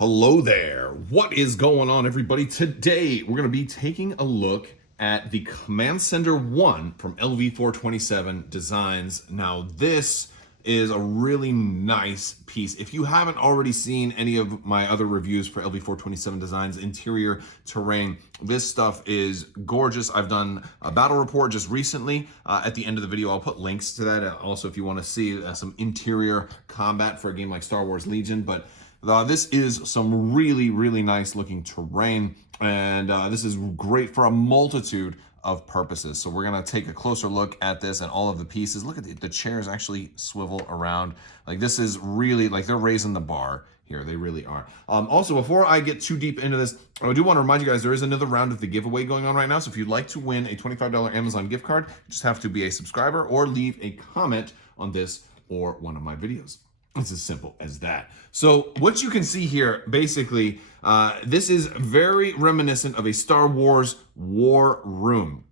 Hello there. What is going on, everybody? Today, we're going to be taking a look at the Command Center 1 from LV427-designs. Now, this is a really nice piece. If you haven't already seen any of my other reviews for LV427-designs interior terrain, this stuff is gorgeous. I've done a battle report just recently. At the end of the video, I'll put links to that. Also, if you want to see some interior combat for a game like Star Wars Legion, but this is some really nice looking terrain, and this is great for a multitude of purposes. So we're gonna take a closer look at this and all of the pieces. Look at the chairs actually swivel around. Like, this is really, like, they're raising the bar here. They really are. Also, before I get too deep into this, I do want to remind you guys there is another round of the giveaway going on right now. So if you'd like to win a $25 Amazon gift card, you just have to be a subscriber or leave a comment on this or one of my videos. It's as simple as that. So what you can see here, basically, this is very reminiscent of a Star Wars war room.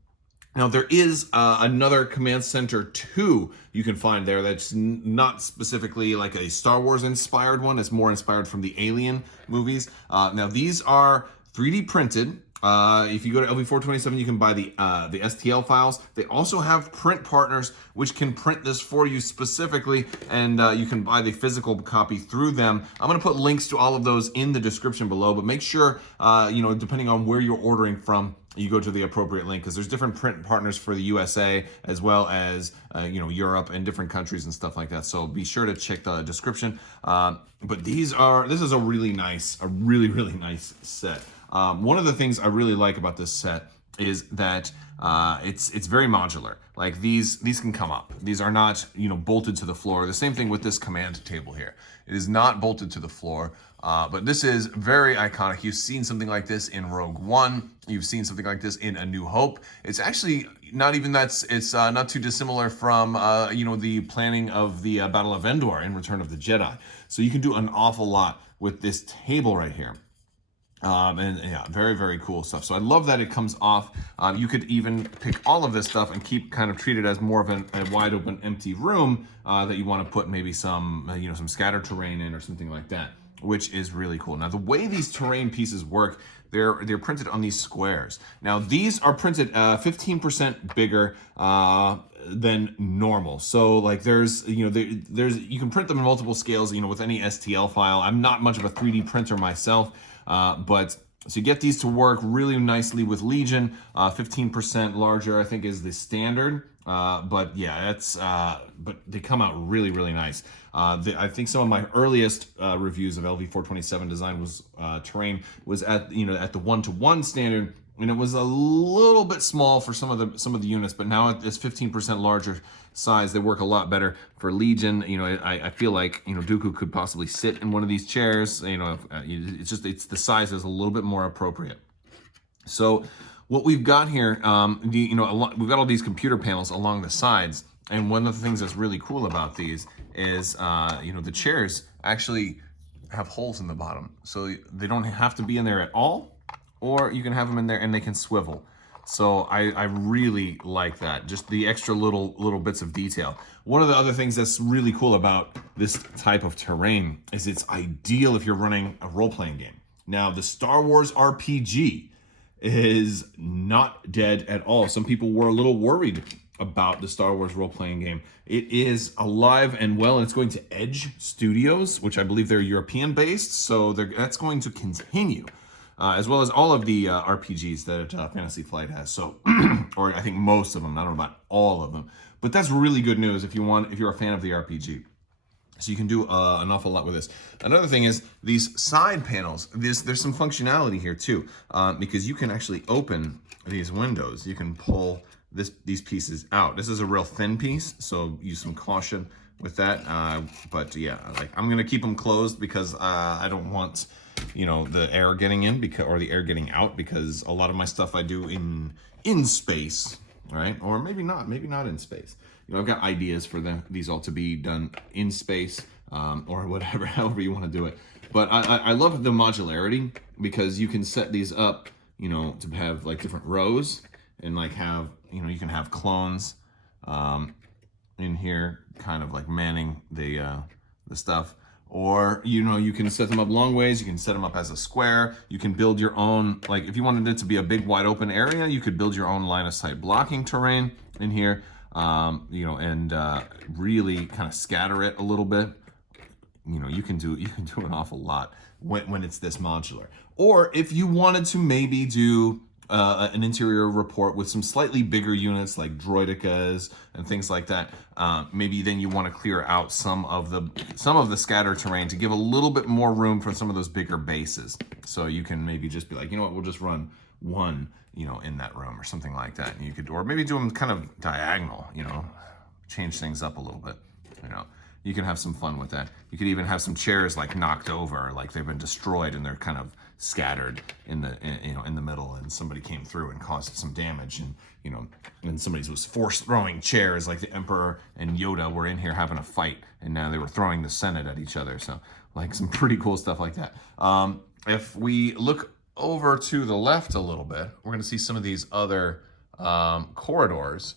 Now, there is another Command Center 2 you can find there that's not specifically like a Star Wars inspired one. It's more inspired from the Alien movies. Now, these are 3D printed. If you go to LV427, you can buy the STL files. They also have print partners which can print this for you specifically, and you can buy the physical copy through them. I'm going to put links to all of those in the description below, but make sure, depending on where you're ordering from, you go to the appropriate link, because there's different print partners for the USA as well as Europe and different countries and stuff like that. So be sure to check the description. But this is a really nice set. One of the things I really like about this set is that it's very modular. Like, these can come up. These are not bolted to the floor. The same thing with this command table here. It is not bolted to the floor, but this is very iconic. You've seen something like this in Rogue One. You've seen something like this in A New Hope. It's actually not even that. It's not too dissimilar from the planning of the Battle of Endor in Return of the Jedi. So you can do an awful lot with this table right here. And yeah, very cool stuff. So I love that it comes off. You could even pick all of this stuff and treat it as more of a wide open empty room that you want to put maybe some some scattered terrain in or something like that, which is really cool. Now, the way these terrain pieces work, they're printed on these squares. Now, these are printed 15% bigger than normal. So, like, there's you can print them in multiple scales with any STL file. I'm not much of a 3D printer myself. But so you get these to work really nicely with Legion. 15% larger, I think, is the standard. But yeah, but they come out really nice. I think some of my earliest reviews of LV427 design was terrain was at at the 1-to-1 standard, and it was a little bit small for some of the units. But now it's 15% larger size. They work a lot better for Legion. I feel like Dooku could possibly sit in one of these chairs. It's the size is a little bit more appropriate. So what we've got here, we've got all these computer panels along the sides, and one of the things that's really cool about these is the chairs actually have holes in the bottom, so they don't have to be in there at all, or you can have them in there and they can swivel. So I really like that, just the extra little bits of detail. One of the other things that's really cool about this type of terrain is it's ideal if you're running a role-playing game. Now, the Star Wars RPG is not dead at all. Some people were a little worried about the Star Wars role-playing game. It is alive and well, and it's going to Edge Studios, which I believe they're European-based, so that's going to continue. As well as all of the RPGs that Fantasy Flight has. So, or I think most of them. I don't know about all of them, but that's really good news if you're a fan of the RPG. So you can do an awful lot with this. Another thing is these side panels. There's some functionality here too, because you can actually open these windows. You can pull these pieces out. This is a real thin piece, so use some caution with that. But yeah, I'm gonna keep them closed because I don't want the air getting in or the air getting out, because a lot of my stuff I do in space, right? Or maybe not in space. I've got ideas for these all to be done in space, or whatever, however you want to do it. But I love the modularity, because you can set these up, to have like different rows, and like have, you can have clones in here, kind of like manning the stuff. Or, you know, you can set them up long ways, you can set them up as a square, you can build your own, like if you wanted it to be a big wide open area, you could build your own line of sight blocking terrain in here, you know, and really kind of scatter it a little bit. You know, you can do an awful lot when it's this modular. Or if you wanted to maybe do an interior report with some slightly bigger units like droidicas and things like that, maybe then you want to clear out some of the scatter terrain to give a little bit more room for some of those bigger bases. So you can maybe just be like, you know what, we'll just run one, you know, in that room or something like that. And you could, or maybe do them kind of diagonal, you know, change things up a little bit, you know. You can have some fun with that. You could even have some chairs like knocked over, like they've been destroyed and they're kind of scattered in the middle, and somebody came through and caused some damage, and you know, and somebody was force throwing chairs, like the Emperor and Yoda were in here having a fight, and now they were throwing the Senate at each other. So like some pretty cool stuff like that. If we look over to the left a little bit, we're going to see some of these other corridors.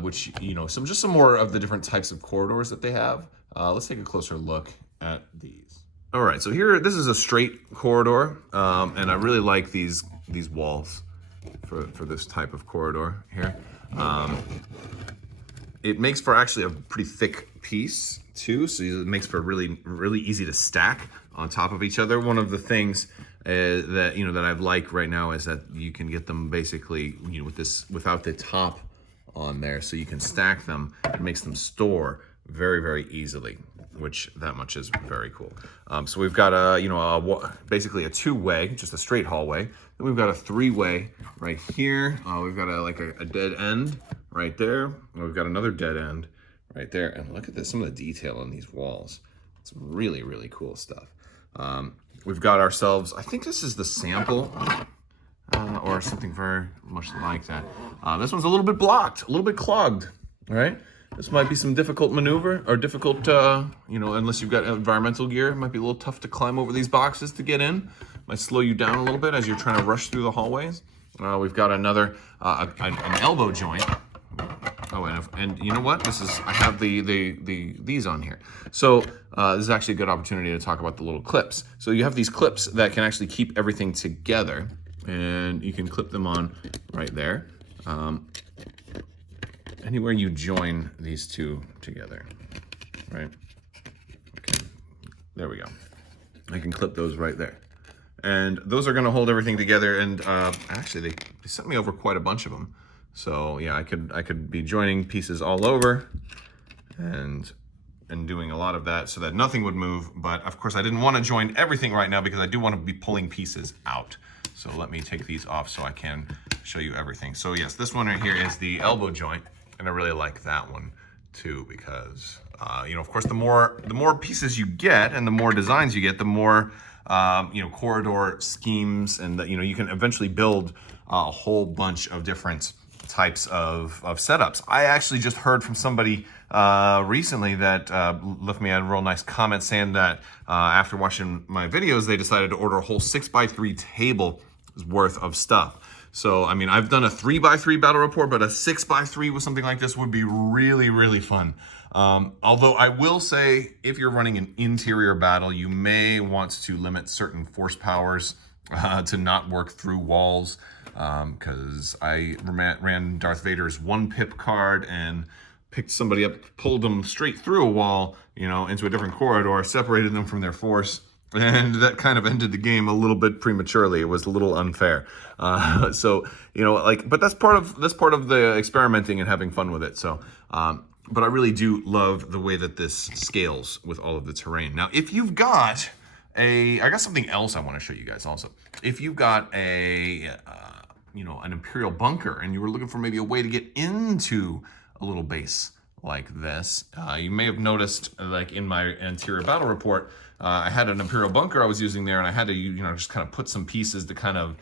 Which, you know, some more of the different types of corridors that they have. Let's take a closer look at these. All right, so here, this is a straight corridor, and I really like these walls for this type of corridor here. It makes for actually a pretty thick piece too, so it makes for really easy to stack on top of each other. One of the things that I like right now is that you can get them basically, you know, with this without the top on there, so you can stack them. It makes them store very easily, which that much is very cool. So we've got basically a two-way, just a straight hallway. Then we've got a three-way right here. We've got a dead end right there. And we've got another dead end right there. And look at this, some of the detail on these walls. It's really cool stuff. We've got ourselves, I think this is the sample. Or something very much like that. This one's a little bit blocked, a little bit clogged, all right? This might be some difficult maneuver, or difficult, you know, unless you've got environmental gear, it might be a little tough to climb over these boxes to get in. Might slow you down a little bit as you're trying to rush through the hallways. We've got another, an elbow joint. Oh, and you know what? I have these on here. So this is actually a good opportunity to talk about the little clips. So you have these clips that can actually keep everything together, and you can clip them on right there. Anywhere you join these two together, right? Okay, there we go. I can clip those right there. And those are gonna hold everything together, and actually they sent me over quite a bunch of them. So yeah, I could be joining pieces all over and doing a lot of that so that nothing would move. But of course I didn't want to join everything right now because I do want to be pulling pieces out. So let me take these off so I can show you everything. So yes, this one right here is the elbow joint, and I really like that one too because you know, of course, the more pieces you get and the more designs you get, the more you know, corridor schemes, and that, you know, you can eventually build a whole bunch of different types of setups. I actually just heard from somebody recently that left me a real nice comment saying that after watching my videos, they decided to order a whole 6x3 table worth of stuff. So, I mean, I've done a 3x3 battle report, but a 6x3 with something like this would be really fun. Although I will say, if you're running an interior battle, you may want to limit certain force powers to not work through walls. Because I ran Darth Vader's 1-pip card and picked somebody up, pulled them straight through a wall, you know, into a different corridor, separated them from their force, and that kind of ended the game a little bit prematurely. It was a little unfair. So, you know, like, but that's part of the experimenting and having fun with it. So, but I really do love the way that this scales with all of the terrain. Now, if you've got I got something else I want to show you guys also. If you've got you know, an Imperial bunker, and you were looking for maybe a way to get into a little base like this, you may have noticed, like in my interior battle report, I had an Imperial bunker I was using there, and I had to, you know, just kind of put some pieces to kind of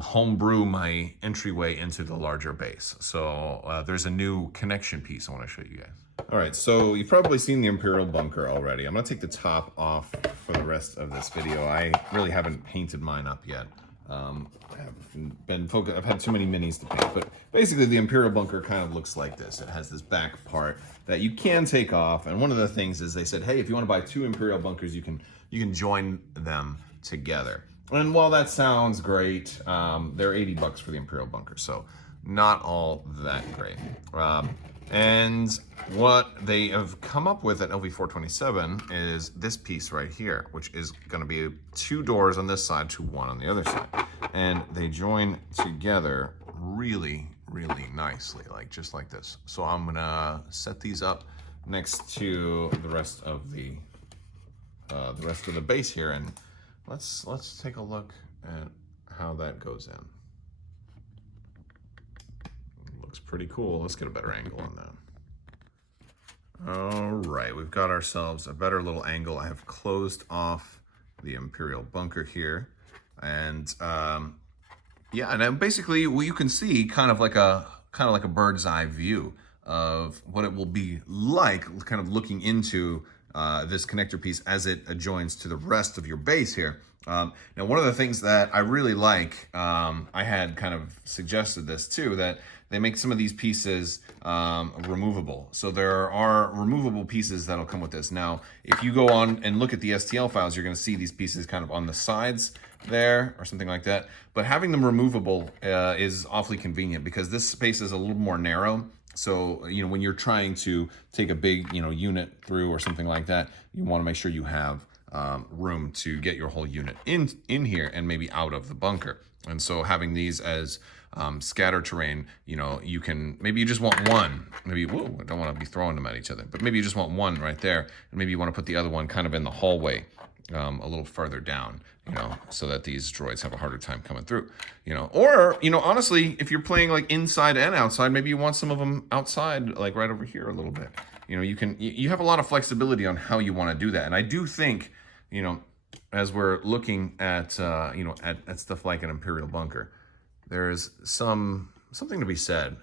homebrew my entryway into the larger base. So there's a new connection piece I want to show you guys. All right, so you've probably seen the Imperial bunker already. I'm gonna take the top off for the rest of this video. I really haven't painted mine up yet. I've had too many minis to paint, but basically the Imperial bunker kind of looks like this. It has this back part that you can take off, and one of the things is they said, hey, if you want to buy 2 Imperial bunkers, you can join them together. And while that sounds great, they're $80 for the Imperial bunker, so not all that great. And what they have come up with at LV427 is this piece right here, which is going to be 2 doors on this side to 1 on the other side. And they join together really, really nicely, like just like this. So I'm going to set these up next to the rest of the base here, and let's take a look at how that goes in. Looks pretty cool. Let's get a better angle on that. All right, we've got ourselves a better little angle. I have closed off the Imperial bunker here, and yeah, and then basically what you can see kind of like a bird's eye view of what it will be like, kind of looking into this connector piece as it adjoins to the rest of your base here. Now, one of the things that I really like, I had kind of suggested this too, that they make some of these pieces removable. So there are removable pieces that'll come with this. Now, if you go on and look at the STL files, you're gonna see these pieces kind of on the sides there or something like that. But having them removable is awfully convenient because this space is a little more narrow. So, you know, when you're trying to take a big, you know, unit through or something like that, you want to make sure you have room to get your whole unit in here and maybe out of the bunker. And so having these as scatter terrain, you know, maybe you just want one. Maybe, whoa, I don't want to be throwing them at each other, but maybe you just want one right there. And maybe you want to put the other one kind of in the hallway a little further down, you know, so that these droids have a harder time coming through, you know. Or, you know, honestly, if you're playing like inside and outside, maybe you want some of them outside, like right over here a little bit. You know, you have a lot of flexibility on how you want to do that. And I do think, you know, as we're looking at, you know, at stuff like an Imperial bunker, there's something to be said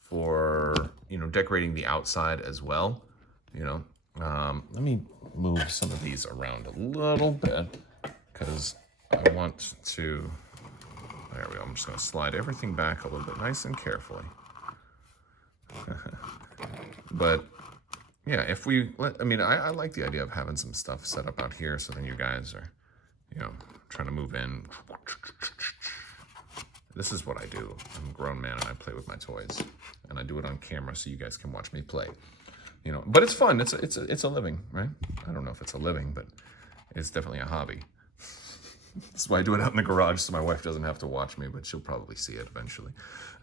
for, you know, decorating the outside as well, you know. Let me move some of these around a little bit because I want to, there we go, I'm just going to slide everything back a little bit nice and carefully. But yeah, if we I mean, I like the idea of having some stuff set up out here so then you guys are, you know, trying to move in. This is what I do. I'm a grown man and I play with my toys, and I do it on camera so you guys can watch me play. You know, but it's fun. It's a living, right? I don't know if it's a living, but it's definitely a hobby. That's why I do it out in the garage so my wife doesn't have to watch me, but she'll probably see it eventually.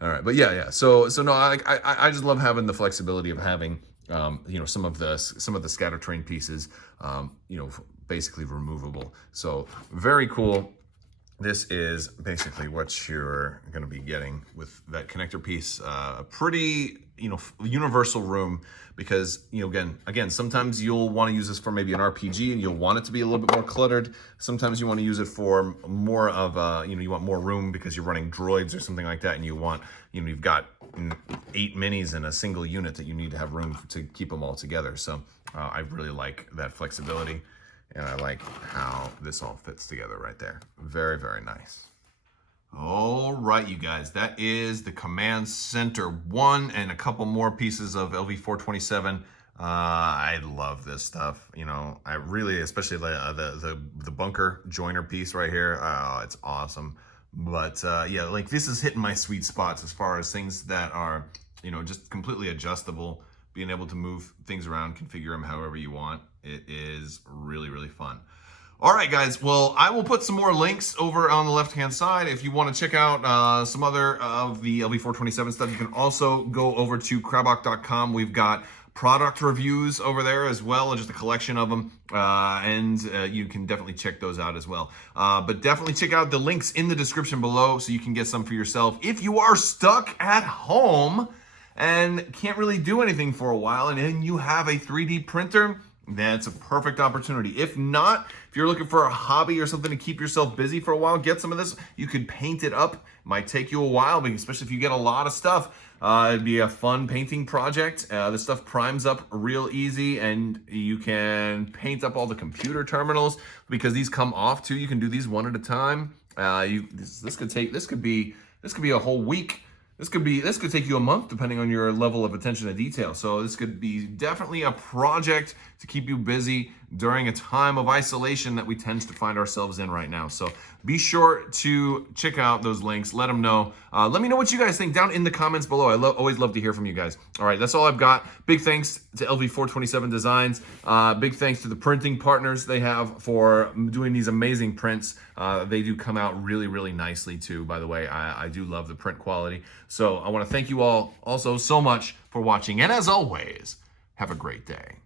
All right, but yeah. So no, I just love having the flexibility of having you know, some of the scatter terrain pieces, you know, basically removable. So very cool. This is basically what you're going to be getting with that connector piece. A pretty, you know, universal room because, you know, again, sometimes you'll want to use this for maybe an RPG and you'll want it to be a little bit more cluttered. Sometimes you want to use it for more of a, you know, you want more room because you're running droids or something like that, and you want, you know, you've got 8 minis in a single unit that you need to have room to keep them all together. So I really like that flexibility. And I like how this all fits together right there. Very, very nice. All right, you guys, that is the Command Center 1 and a couple more pieces of LV427. I love this stuff. You know, I really, especially the bunker joiner piece right here. It's awesome. But yeah, like this is hitting my sweet spots as far as things that are, you know, just completely adjustable, being able to move things around, configure them however you want. It is really, really fun. All right, guys. Well, I will put some more links over on the left-hand side. If you want to check out some other of the LV427 stuff, you can also go over to Crabbok.com. We've got product reviews over there as well, just a collection of them, and you can definitely check those out as well. But definitely check out the links in the description below so you can get some for yourself. If you are stuck at home and can't really do anything for a while, and then you have a 3D printer, that's a perfect opportunity. If not, if you're looking for a hobby or something to keep yourself busy for a while, get some of this. You could paint it up. Might take you a while, but especially if you get a lot of stuff. It'd be a fun painting project. This stuff primes up real easy, and you can paint up all the computer terminals because these come off too. You can do these one at a time. This could be a whole week. This could take you a month depending on your level of attention to detail. So this could be definitely a project to keep you busy during a time of isolation that we tend to find ourselves in right now. So be sure to check out those links. Let them know. Let me know what you guys think down in the comments below. I always love to hear from you guys. All right, that's all I've got. Big thanks to LV427-designs. Big thanks to the printing partners they have for doing these amazing prints. They do come out really, really nicely too, by the way. I do love the print quality. So I want to thank you all also so much for watching. And as always, have a great day.